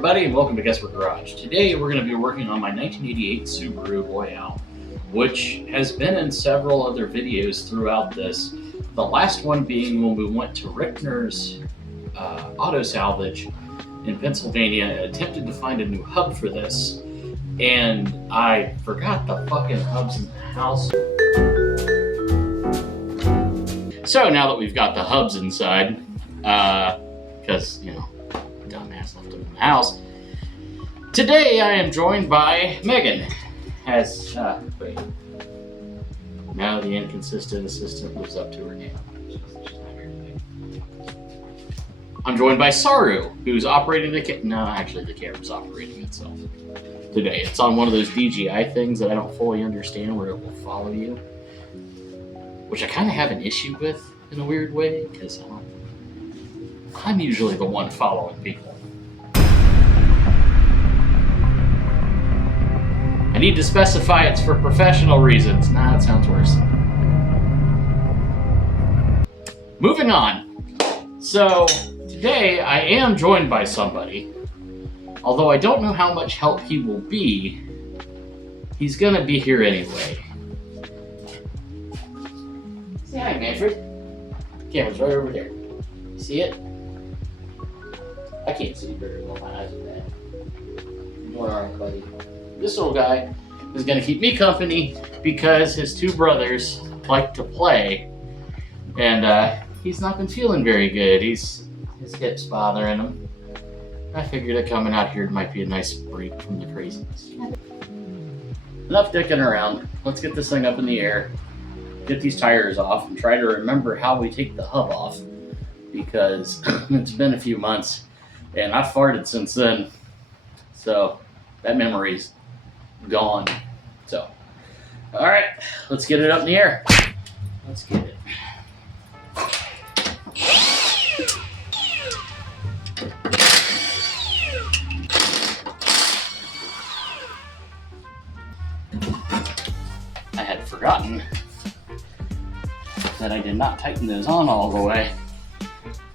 everybody, and welcome to Guesswork Garage. Today we're going to be working on my 1988 Subaru Loyale, which has been in several other videos throughout this. The last one being when we went to Rickner's Auto Salvage in Pennsylvania and attempted to find a new hub for this, and I forgot the fucking hubs in the house. So now that we've got the hubs inside, because, you know, dumbass left them in the house, today I am joined by Megan. Wait. Now the inconsistent assistant lives up to her name. I'm joined by Saru, who's operating the the camera's operating itself today. It's on one of those DJI things that I don't fully understand, where it will follow you, which I kind of have an issue with in a weird way, because I'm usually the one following people. I need to specify it's for professional reasons. Nah, that sounds worse. Moving on. So, today I am joined by somebody. Although I don't know how much help he will be, he's gonna be here anyway. Say hi, Manfred. Camera's right over there. You see it? I can't see very well. My eyes are bad. What are you, buddy? This little guy is going to keep me company because his two brothers like to play, and he's not been feeling very good. His hip's bothering him. I figured that coming out here might be a nice break from the craziness. Enough dicking around. Let's get this thing up in the air, get these tires off, and try to remember how we take the hub off, because it's been a few months and I've farted since then, so that memory's gone. So, all right, let's get it up in the air. Let's get it. I had forgotten that I did not tighten those on all the way,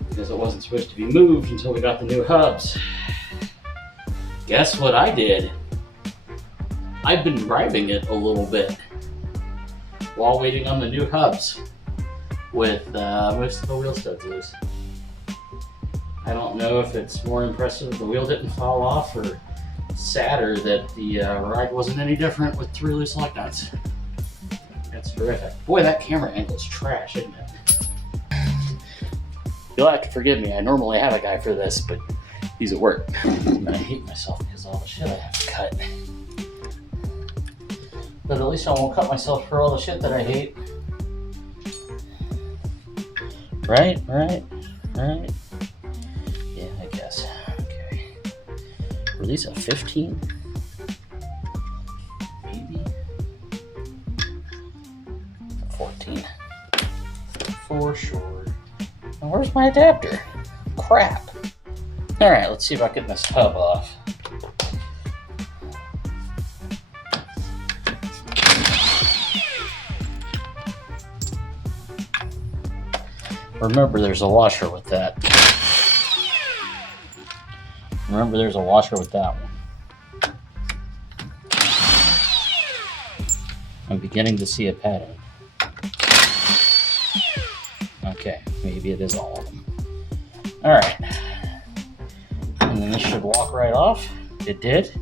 because it wasn't supposed to be moved until we got the new hubs. Guess what I did? I've been driving it a little bit while waiting on the new hubs with most of the wheel studs loose. I don't know if it's more impressive that the wheel didn't fall off, or sadder that the ride wasn't any different with 3 loose lug nuts. That's terrific. Boy, that camera angle's trash, isn't it? You'll have to forgive me. I normally have a guy for this, but he's at work. And I hate myself because of all the shit I have to cut. But at least I won't cut myself for all the shit that I hate. Right? Yeah, I guess. Okay. Were these a 15? Maybe? 14. For sure. Now, where's my adapter? Crap. Alright, let's see if I can get this hub off. Remember, there's a washer with that. I'm beginning to see a pattern. Okay, maybe it is all of them. Alright. And then this should walk right off. It did.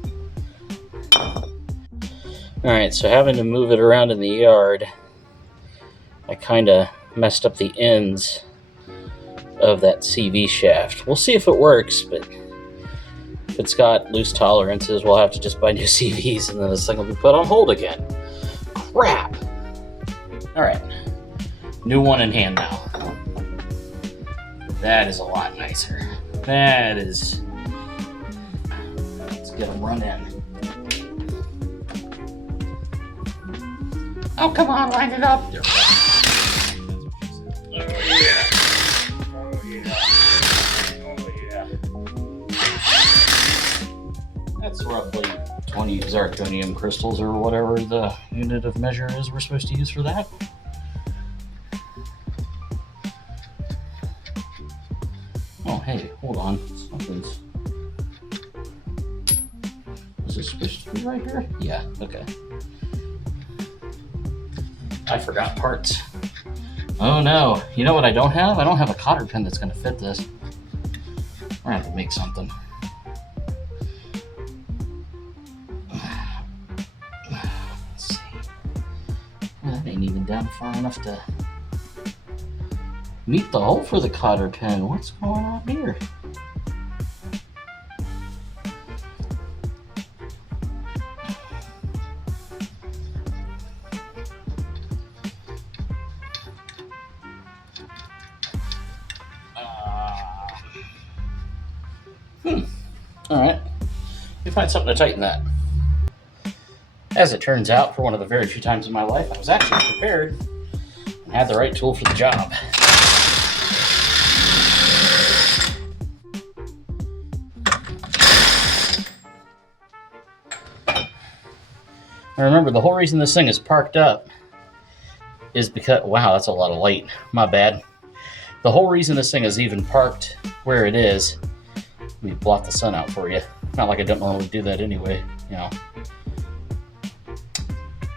Alright, so having to move it around in the yard, I kind of messed up the ends of that CV shaft. We'll see if it works, but if it's got loose tolerances, we'll have to just buy new CVs, and then this thing will be put on hold again. Crap! Alright. New one in hand now. That is a lot nicer. That is... Let's get them run in. Oh, come on, line it up. There we go. That's roughly 20 zirconium crystals, or whatever the unit of measure is we're supposed to use for that. Oh, hey, hold on. Something's Is it supposed to be right here? Yeah, okay. I forgot parts. Oh no, you know what I don't have? I don't have a cotter pin that's gonna fit this. We're gonna have to make something. Let's see. That ain't even down far enough to meet the hole for the cotter pin. What's going on here? Alright, we find something to tighten that. As it turns out, for one of the very few times in my life, I was actually prepared and had the right tool for the job. Now remember, the whole reason this thing is parked up is because, wow, that's a lot of light, my bad. The whole reason this thing is even parked where it is, let me block the sun out for you. Not like I don't normally do that anyway, you know.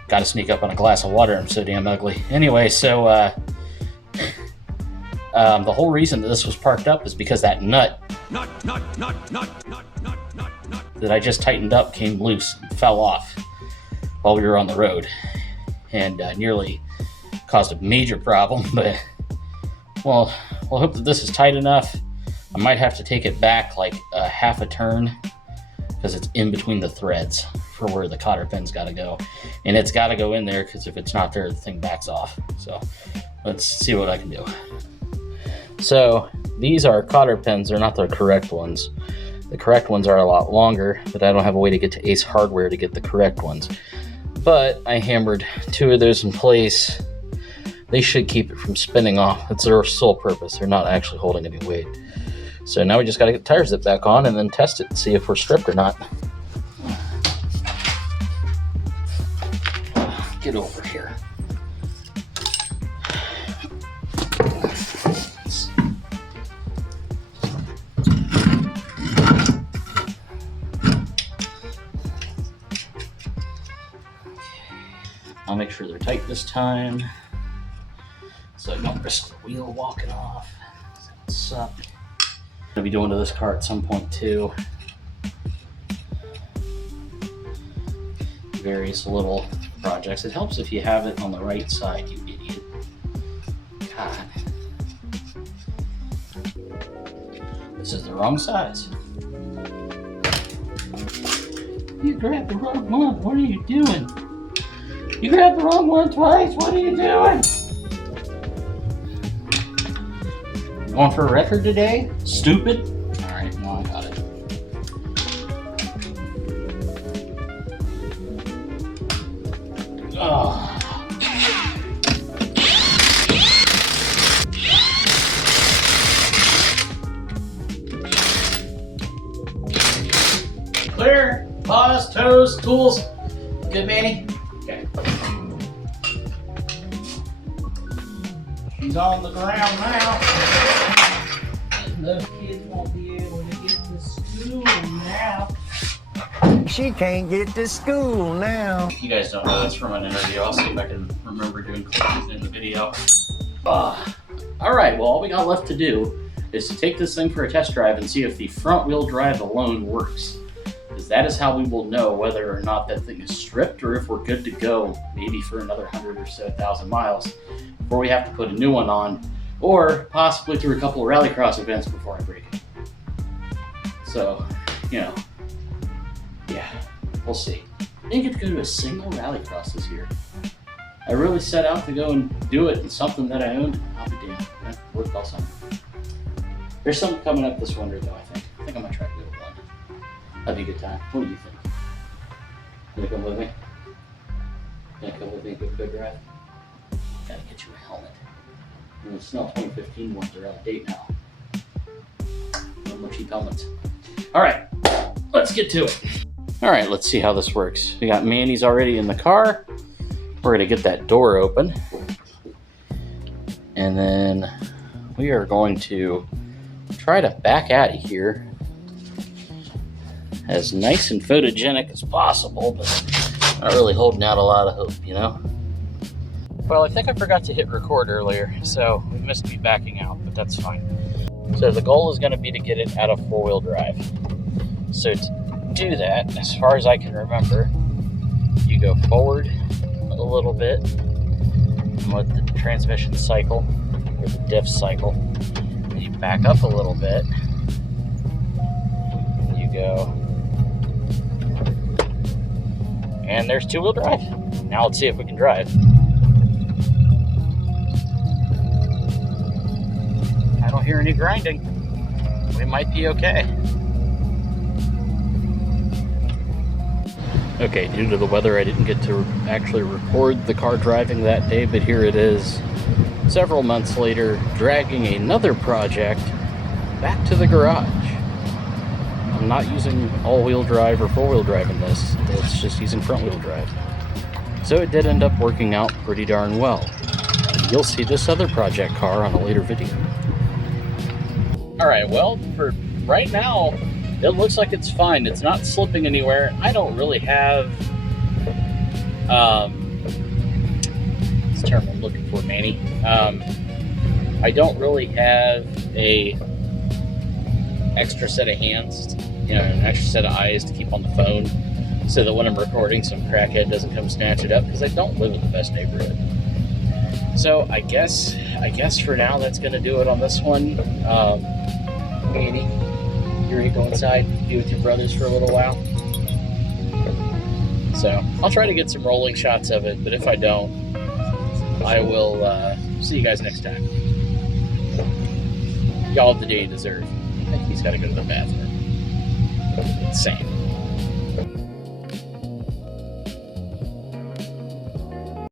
Got to sneak up on a glass of water. I'm so damn ugly. Anyway, so the whole reason that this was parked up is because that nut that I just tightened up came loose and fell off while we were on the road, and nearly caused a major problem. But well, we'll hope that this is tight enough. I might have to take it back like a half a turn because it's in between the threads for where the cotter pin's got to go, and it's got to go in there because if it's not there, the thing backs off. So let's see what I can do. So these are cotter pins. They're not the correct ones. The correct ones are a lot longer, but I don't have a way to get to Ace Hardware to get the correct ones. But I hammered 2 of those in place. They should keep it from spinning off. That's their sole purpose. They're not actually holding any weight. So now we just got to get the tire zip back on and then test it and see if we're stripped or not. Get over here. I'll make sure they're tight this time so I don't risk the wheel walking off. So I'm gonna be doing to this car at some point too. Various little projects. It helps if you have it on the right side, you idiot. God. This is the wrong size. You grabbed the wrong one. What are you doing? You grabbed the wrong one twice. What are you doing? Going for a record today? Stupid? Alright, no, I got it. Oh. Clear. Pause, toes, tools. Good, Manny? Okay. She's on the ground now. Those kids won't be able to get to school now. She can't get to school now. You guys don't know, that's from an interview. I'll see if I can remember doing clips in the video. Alright, well, all we got left to do is to take this thing for a test drive and see if the front wheel drive alone works. Because that is how we will know whether or not that thing is stripped or if we're good to go, maybe for another 100 or so thousand miles before we have to put a new one on, or possibly through a couple of rallycross events before I break it. So, you know, yeah, we'll see. I didn't get to go to a single rallycross this year. I really set out to go and do it in something that I owned. I'll be damned. That worked all summer. There's something coming up this winter though, I think. I think I'm gonna try to go to one. That'd be a good time. What do you think? Gonna come with me? Gonna come with me and go for a drive? Gotta get you a helmet. And the Snell 2015 ones are out of date now. No more cheap helmets. Alright, let's get to it. Alright, let's see how this works. We got Manny's already in the car. We're gonna get that door open. And then we are going to try to back out of here as nice and photogenic as possible, but not really holding out a lot of hope, you know? Well, I think I forgot to hit record earlier, so we missed me backing out, but that's fine. So the goal is going to be to get it out of four-wheel drive. So to do that, as far as I can remember, you go forward a little bit with the transmission cycle, or the diff cycle, and you back up a little bit, you go, and there's two-wheel drive. Now let's see if we can drive. I don't hear any grinding. We might be okay. Okay, due to the weather, I didn't get to actually record the car driving that day, but here it is, several months later, dragging another project back to the garage. I'm not using all-wheel drive or four-wheel drive in this. It's just using front-wheel drive. So it did end up working out pretty darn well. You'll see this other project car on a later video. Alright, well, for right now, it looks like it's fine. It's not slipping anywhere. I don't really have, what's the term I'm looking for, Manny? I don't really have a extra set of hands, an extra set of eyes to keep on the phone, so that when I'm recording, some crackhead doesn't come snatch it up, because I don't live in the best neighborhood. So I guess for now that's gonna do it on this one. Manny, you're gonna go inside, be with your brothers for a little while. So I'll try to get some rolling shots of it, but if I don't, I will see you guys next time. Y'all have the day you deserve. I think he's got to go to the bathroom. Insane.